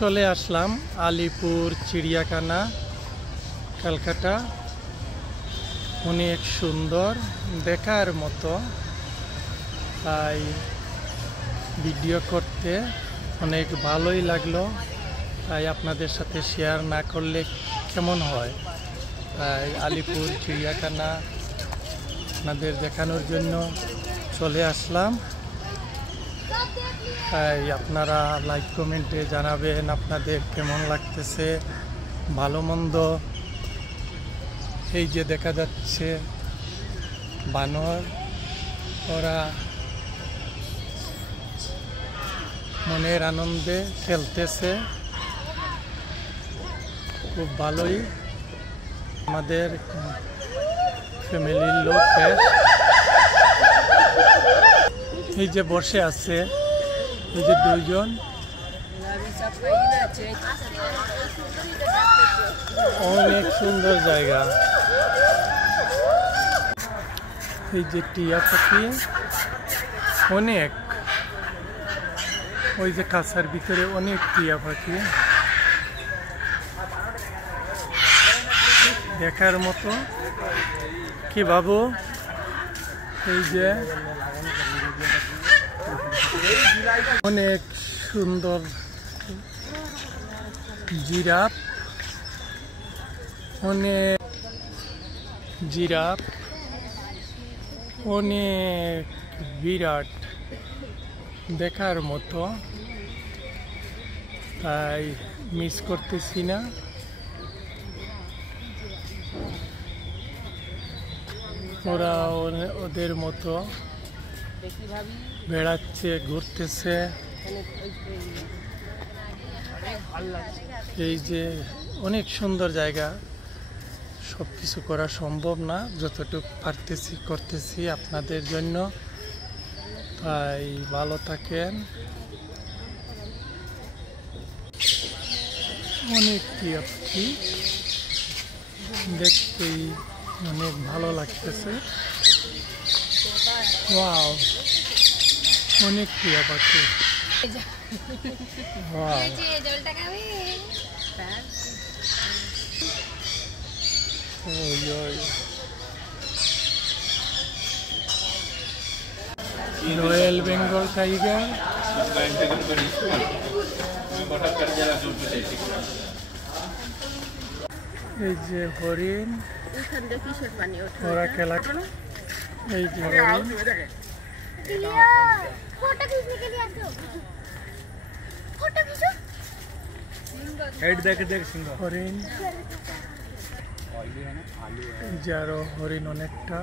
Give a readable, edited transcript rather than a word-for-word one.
চলে আসলাম আলিপুর চিড়িয়াখানা, ক্যালকাটা। অনেক সুন্দর, দেখার মতো, তাই ভিডিও করতে অনেক ভালোই লাগলো। তাই আপনাদের সাথে শেয়ার না করলে কেমন হয়, তাই আলিপুর চিড়িয়াখানা আপনাদের দেখানোর জন্য চলে আসলাম। তাই আপনারা লাইক কমেন্টে জানাবেন আপনাদের কেমন লাগতেছে, ভালো মন্দ। এই যে দেখা যাচ্ছে বানর, ওরা মনের আনন্দে খেলতেছে, খুব ভালোই। আমাদের ফ্যামিলির লোক বেশ এই যে বসে আছে, এই যে দুইজন, অনেক সুন্দর জায়গা। এই যে টিয়া পাখি অনেক, ওই যে কাছার ভিতরে অনেক টিয়া পাখি, দেখার মতো। কি বাবু, এই যে অনেক সুন্দর জিরাফ, অনেক জিরাফ, অনেক বিরাট, দেখার মতো। তাই মিস করতেছি না। ওরা ওদের মতো বেড়াচ্ছে, ঘুরতেছে। এই যে অনেক সুন্দর জায়গা, সব কিছু করা সম্ভব না, যতটুকু পারতেছি করতেছি আপনাদের জন্য। তাই ভালো থাকেন। অনেক টিয়া পাখি, দেখতেই অনেক ভালো লাগতেছে। ওয়াও, অনেক টিয়া পাখি। Wow, royal Bengal tiger. এই যে হরিণ, ওরা খেলা। এই যে হরিণ, হরিণ, এই যে আরো হরিণ অনেকটা।